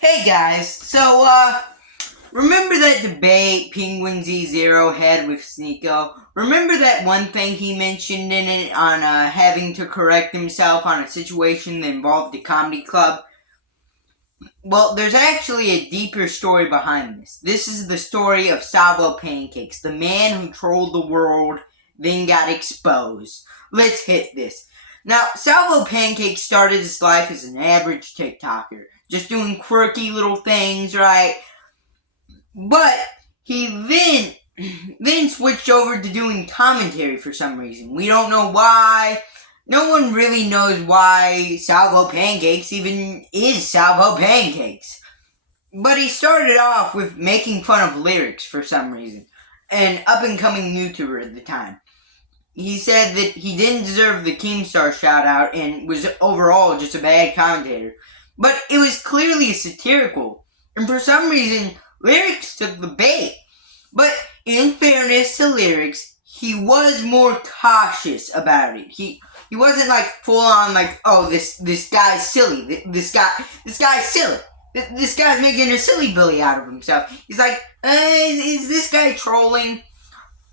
Hey guys, remember that debate Penguin Z0 had with Sneeko? Remember that one thing he mentioned in it on having to correct himself on a situation that involved the comedy club? Well, there's actually a deeper story behind this. This is the story of Salvopancakes, the man who trolled the world, then got exposed. Let's hit this. Now, Salvopancakes started his life as an average TikToker, just doing quirky little things, right? But he then switched over to doing commentary for some reason. We don't know why. No one really knows why Salvo Pancakes even is Salvo Pancakes. But he started off with making fun of lyrics for some reason. An up-and-coming YouTuber at the time. He said that he didn't deserve the Keemstar shout-out and was overall just a bad commentator. But it was clearly satirical. And for some reason, lyrics took the bait. But in fairness to lyrics, he was more cautious about it. He wasn't like full on like, oh, this guy's silly. This guy's silly. This guy's making a silly Billy out of himself. He's like, is this guy trolling?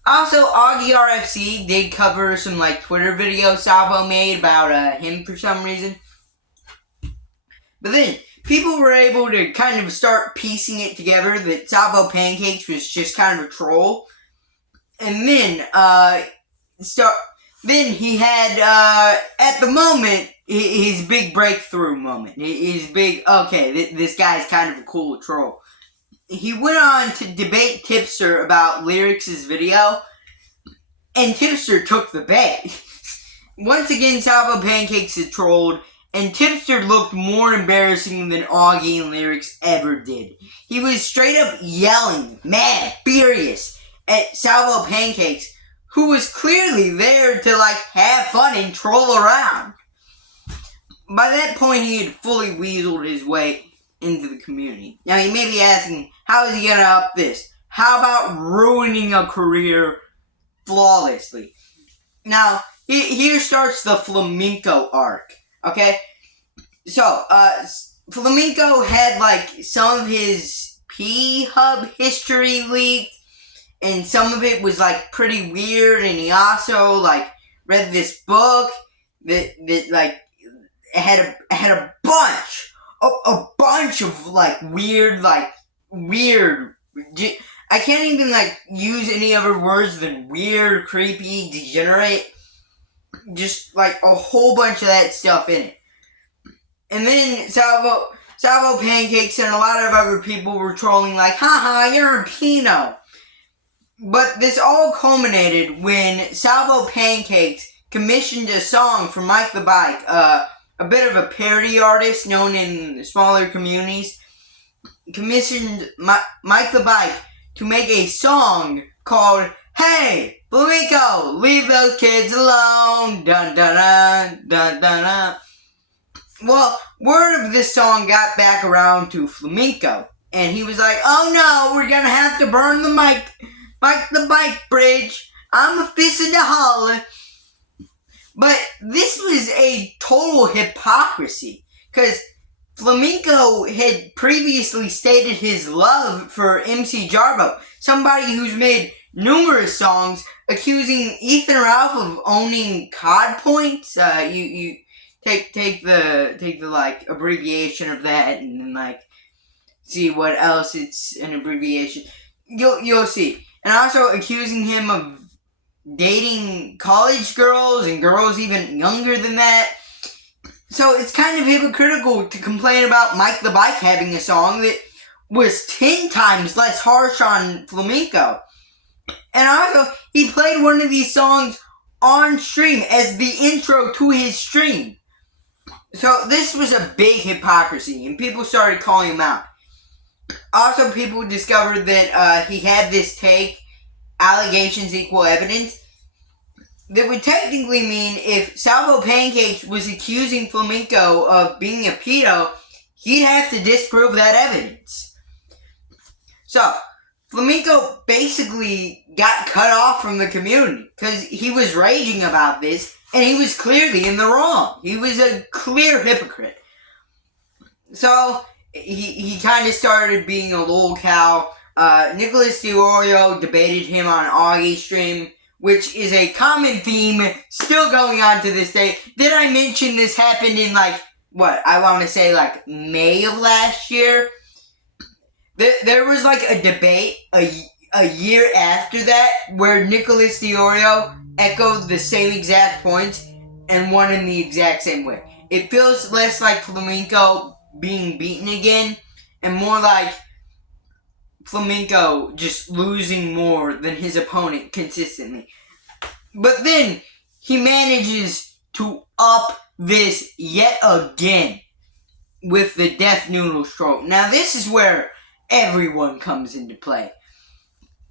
Also, Augie RFC did cover some like Twitter videos Salvo made about him for some reason. But then people were able to kind of start piecing it together that Salvo Pancakes was just kind of a troll. And then then he had at the moment his big breakthrough moment. His big, okay, this guy's kind of a cool troll. He went on to debate Tipster about Lyrics' video, and Tipster took the bait. Once again, Salvo Pancakes had trolled, and Tipster looked more embarrassing than Augie and Lyrics ever did. He was straight up yelling, mad, furious, at Salvo Pancakes, who was clearly there to like have fun and troll around. By that point, he had fully weaseled his way into the community. Now, you may be asking, how is he going to up this? How about ruining a career flawlessly? Now, here starts the Flamenco arc, okay? So, Flamenco had, like, some of his P-Hub history leaked, and some of it was, like, pretty weird, and he also, like, read this book that like, had a bunch of, like, weird, I can't even, like, use any other words than weird, creepy, degenerate. Just, like, a whole bunch of that stuff in it. And then Salvo Pancakes and a lot of other people were trolling, like, haha, you're a Pino. But this all culminated when Salvo Pancakes commissioned a song for Mike the Bike, a bit of a parody artist known in smaller communities, commissioned Mike the Bike to make a song called Hey, Flamenco, leave those kids alone, dun dun dun dun dun dun. Well, word of this song got back around to Flamenco, and he was like, oh no, we're gonna have to burn the Mike the Bike bridge. I'm a fist in the holler. But this was a total hypocrisy, because Flamenco had previously stated his love for MC Jarbo, somebody who's made numerous songs accusing Ethan Ralph of owning COD points. You take the like abbreviation of that and then like see what else it's an abbreviation. You'll see. And also accusing him of dating college girls and girls even younger than that. So it's kind of hypocritical to complain about Mike the Bike having a song that was 10 times less harsh on Flamenco. And also, he played one of these songs on stream as the intro to his stream. So this was a big hypocrisy, and people started calling him out. Also, people discovered that he had this take, allegations equal evidence, that would technically mean if Salvo Pancakes was accusing Flamenco of being a pedo, he'd have to disprove that evidence. So, Flamenco basically got cut off from the community because he was raging about this, and he was clearly in the wrong. He was a clear hypocrite. So, he kind of started being a lolcow. Nicholas DeOrio debated him on Augie stream, which is a common theme still going on to this day. Did I mention this happened in I want to say May of last year? There was a debate a year after that where Nicholas DeOrio echoed the same exact points and won in the exact same way. It feels less like Flamenco being beaten again and more like Flamenco just losing more than his opponent consistently. But then he manages to up this yet again with the Death Noodle stroke. Now this is where everyone comes into play.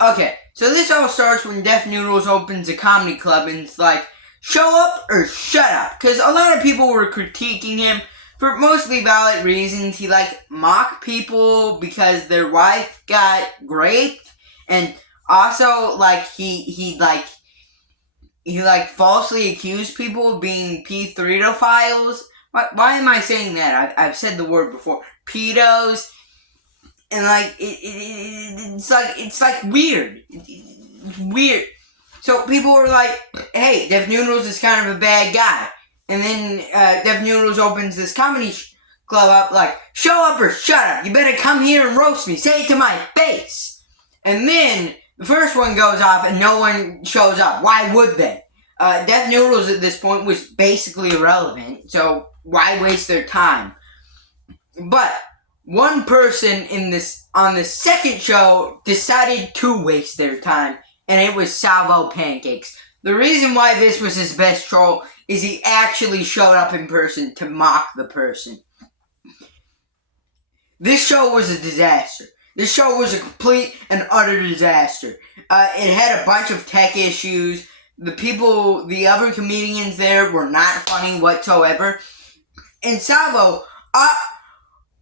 Okay, so this all starts when Death Noodles opens a comedy club and it's like, show up or shut up. Because a lot of people were critiquing him for mostly valid reasons. He mocked people because their wife got raped. And also he falsely accused people of being pedophiles. Why am I saying that? I've said the word before. Pedos. And it's weird. It's weird. So people were like, hey, Death Noodles is kind of a bad guy. And then Death Noodles opens this comedy club up show up or shut up. You better come here and roast me. Say it to my face. And then the first one goes off and no one shows up. Why would they? Death Noodles at this point was basically irrelevant. So why waste their time? But one person on the second show decided to waste their time, and it was Salvopancakes. The reason why this was his best troll is he actually showed up in person to mock the person. This show was a disaster. This show was a complete and utter disaster. It had a bunch of tech issues. The other comedians there were not funny whatsoever. And Salvo,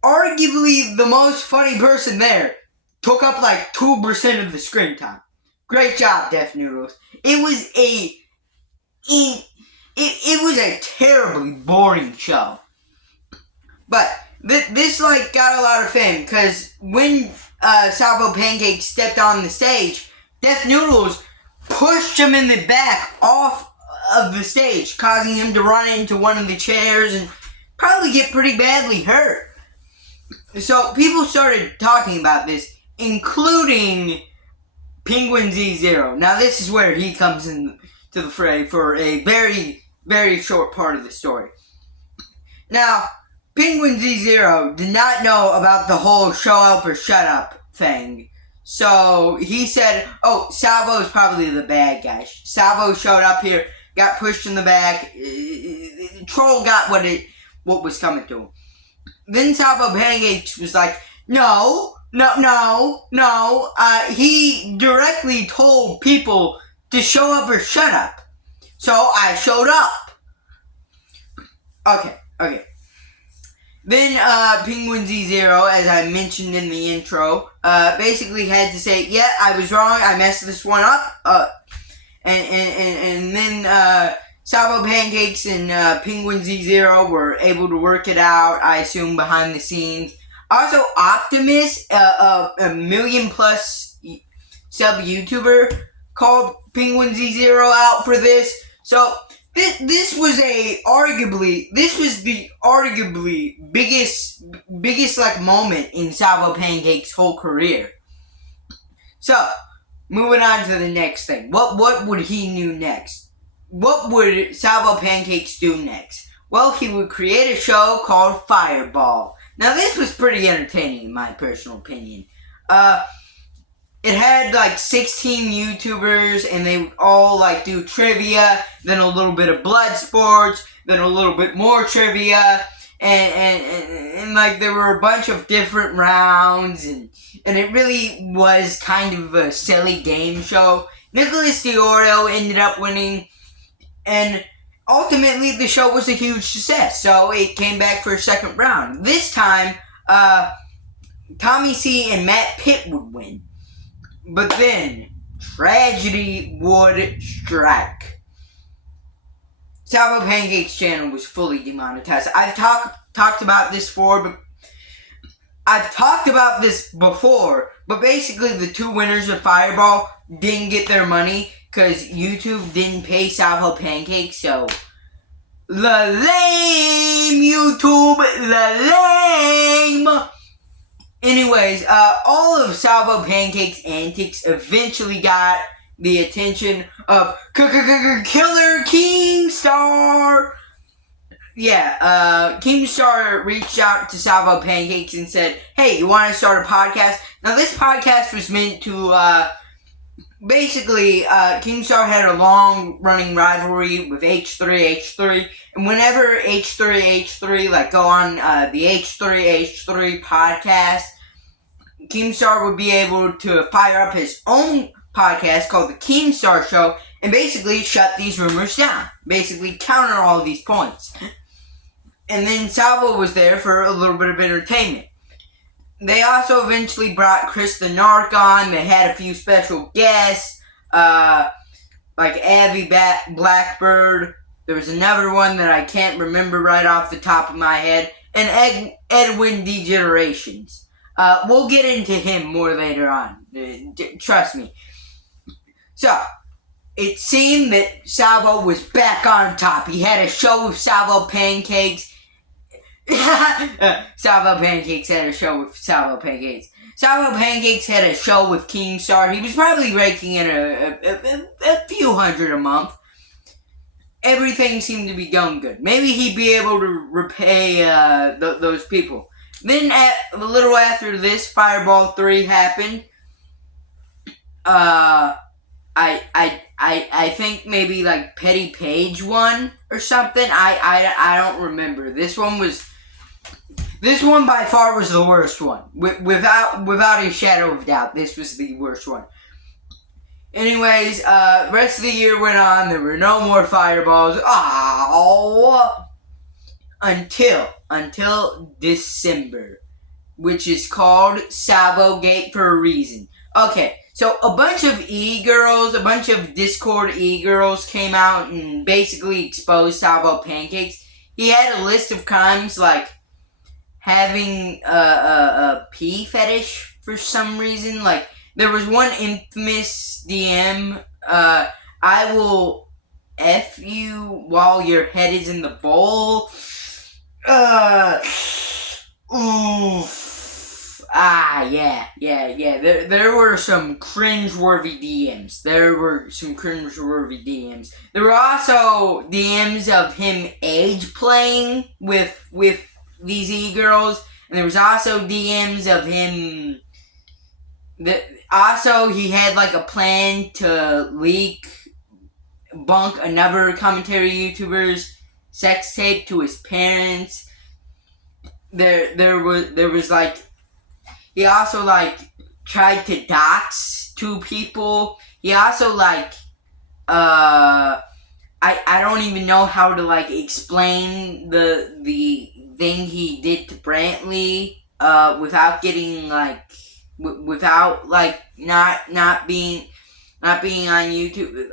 arguably the most funny person there, took up 2% of the screen time. Great job, Death Noodles. It was a terribly boring show. But this got a lot of fame because when Salvopancakes stepped on the stage, Death Noodles pushed him in the back off of the stage, causing him to run into one of the chairs and probably get pretty badly hurt. So people started talking about this, including Penguin Z0. Now this is where he comes into the fray for a very, very short part of the story. Now, Penguin Z0 did not know about the whole show up or shut up thing. So he said, oh, Salvo's probably the bad guy. Salvo showed up here, got pushed in the back. Troll got what was coming to him. Then Salvopancakes was like, no. He directly told people to show up or shut up. So I showed up. Okay. Then Penguin Z0, as I mentioned in the intro, basically had to say, yeah, I was wrong, I messed this one up. And then Salvopancakes and Penguin Z0 were able to work it out, I assume, behind the scenes. Also, Optimus, a million plus sub YouTuber, called Penguin Z0 out for this. So this was the arguably biggest moment in Salvopancakes' whole career. So, moving on to the next thing. What would he do next? What would Salvopancakes do next? Well, he would create a show called Fireball. Now, this was pretty entertaining, in my personal opinion. It had 16 YouTubers, and they would all do trivia, then a little bit of blood sports, then a little bit more trivia, and there were a bunch of different rounds, and it really was kind of a silly game show. Nicholas DeOrio ended up winning, and ultimately the show was a huge success, so it came back for a second round. This time, Tommy C and Matt Pitt would win. But then, tragedy would strike. Salvopancakes' channel was fully demonetized. I've talked about this before, but I've talked about this before, but basically the two winners of Fireball didn't get their money because YouTube didn't pay Salvo Pancakes, so the lame YouTube, the lame. Anyways, all of Salvo Pancake's antics eventually got the attention of Killer Keemstar. Yeah, Keemstar reached out to Salvo Pancakes and said, "Hey, you want to start a podcast?" Now, this podcast was meant to, basically, Keemstar had a long-running rivalry with H3, and whenever H3, go on, the H3 podcast, Keemstar would be able to fire up his own podcast called The Keemstar Show and basically shut these rumors down. Basically counter all these points. And then Salvo was there for a little bit of entertainment. They also eventually brought Chris the Narc on. They had a few special guests, like Abby Blackbird. There was another one that I can't remember right off the top of my head. And Edwin Degenerations. We'll get into him more later on. Trust me. So, it seemed that Salvo was back on top. He had a show with Salvo Pancakes. Salvo Pancakes had a show with Salvo Pancakes. Salvo Pancakes had a show with Keemstar. He was probably raking in a few hundred a month. Everything seemed to be going good. Maybe he'd be able to repay those people. Then, a little after this, Fireball 3 happened. I think maybe like Petty Page won or something. I don't remember. This one by far was the worst one. Without a shadow of doubt, this was the worst one. Anyways, rest of the year went on. There were no more Fireballs. Until December, which is called Salvo Gate for a reason. Okay, so a bunch of e-girls, a bunch of Discord e-girls came out and basically exposed Salvo Pancakes. He had a list of crimes like having a pee fetish for some reason. Like, there was one infamous DM, I will F you while your head is in the bowl. Yeah. There were some cringe-worthy DMs. There were also DMs of him age playing with these e-girls, and there was also DMs of him. Also, he had like a plan to bunk another commentary YouTuber's sex tape to his parents. There was like, he also like tried to dox two people. He also like I don't even know how to like explain the thing he did to Brantley without getting like without like not being on YouTube.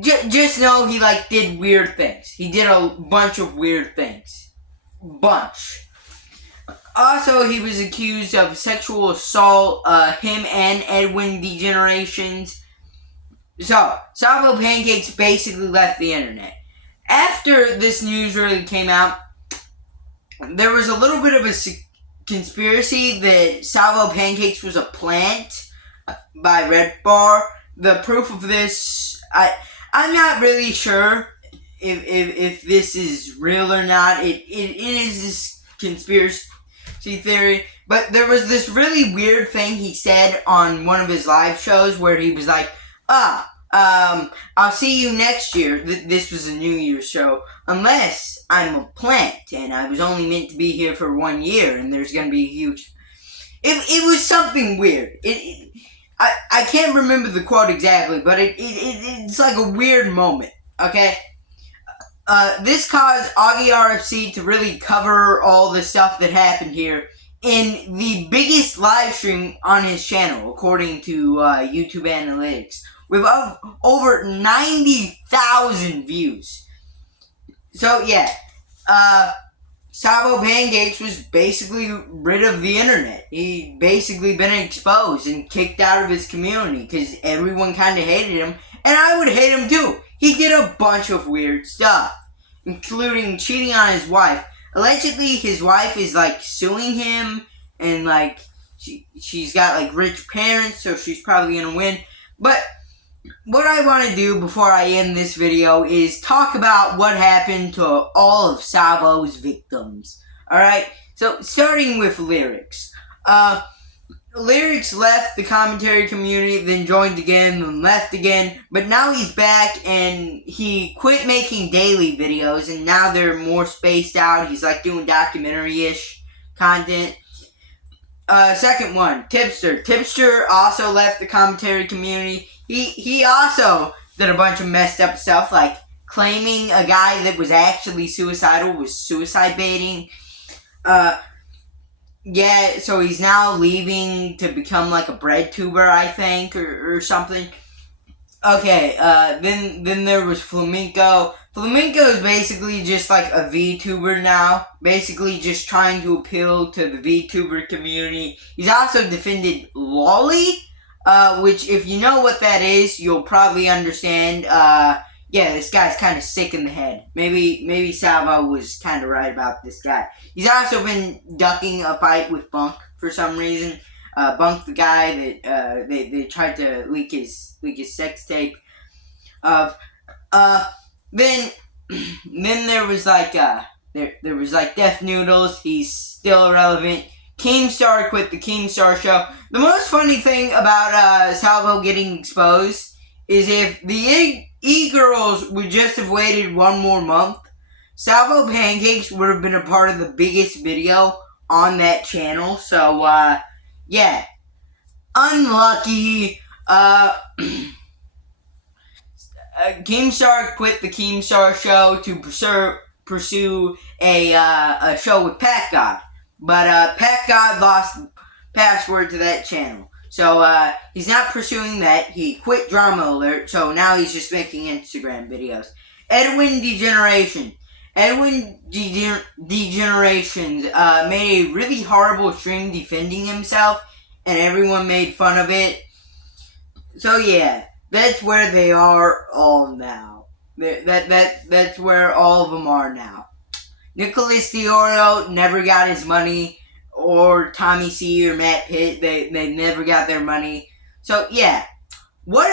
Just know he like did weird things. He did a bunch of weird things. Also, he was accused of sexual assault, him and Edwin Degenerations. So, Salvo Pancakes basically left the internet. After this news really came out, there was a little bit of a conspiracy that Salvo Pancakes was a plant by Red Bar. The proof of this, I'm not really sure if this is real or not. It is this conspiracy theory, but there was this really weird thing he said on one of his live shows where he was like, I'll see you next year. This was a New Year's show, unless I'm a plant and I was only meant to be here for 1 year and there's gonna be a huge. It was something weird. I can't remember the quote exactly, but it's like a weird moment. Okay. This caused Augie RFC to really cover all the stuff that happened here in the biggest live stream on his channel, according to YouTube Analytics, with over 90,000 views. So, yeah. Salvo Pancakes was basically rid of the internet. He basically been exposed and kicked out of his community because everyone kind of hated him, and I would hate him too. He did a bunch of weird stuff, including cheating on his wife. Allegedly, his wife is like suing him, and like she's got like rich parents, so she's probably gonna win. But what I want to do before I end this video is talk about what happened to all of Salvo's victims. Alright, so starting with Lyrics. Lyrics left the commentary community, then joined again, then left again, but now he's back and he quit making daily videos and now they're more spaced out. He's like doing documentary-ish content. Second one, Tipster. Tipster also left the commentary community. He also did a bunch of messed up stuff, like claiming a guy that was actually suicidal was suicide baiting. Yeah, so he's now leaving to become like a bread tuber, I think, or something. Okay, then there was Flamenco. Flamenco is basically just like a VTuber now. Basically just trying to appeal to the VTuber community. He's also defended Lolly, which if you know what that is, you'll probably understand. Yeah, this guy's kind of sick in the head. Maybe Salvo was kind of right about this guy. He's also been ducking a fight with Bunk for some reason. Bunk, the guy that they tried to leak his sex tape of. Then there was like there was like Death Noodles. He's still irrelevant. Keemstar quit the Keemstar show. The most funny thing about Salvo getting exposed is if the E-Girls would just have waited one more month, Salvo Pancakes would have been a part of the biggest video on that channel. So, yeah. Unlucky. Keemstar quit the Keemstar show to pursue a show with Pat God. But, Pat God lost password to that channel. So, he's not pursuing that. He quit Drama Alert, so now he's just making Instagram videos. Edwin Degeneration. Edwin Degenerations made a really horrible stream defending himself, and everyone made fun of it. So, yeah, that's where they are all now. That's where all of them are now. Nicholas Dioro never got his money, or Tommy C or Matt Pitt, they never got their money. So yeah, what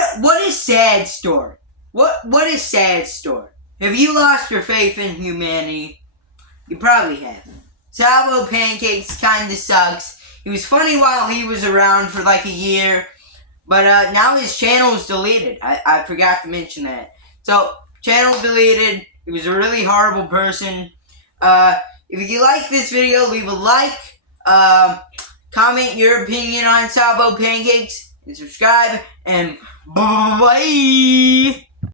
a sad story. What a sad story. Have you lost your faith in humanity? You probably have. Salvo Pancakes kinda sucks. He was funny while he was around for like a year, but now his channel is deleted. I forgot to mention that. So, channel deleted. He was a really horrible person. If you like this video, leave a like. Comment your opinion on Salvo Pancakes and subscribe, and bye.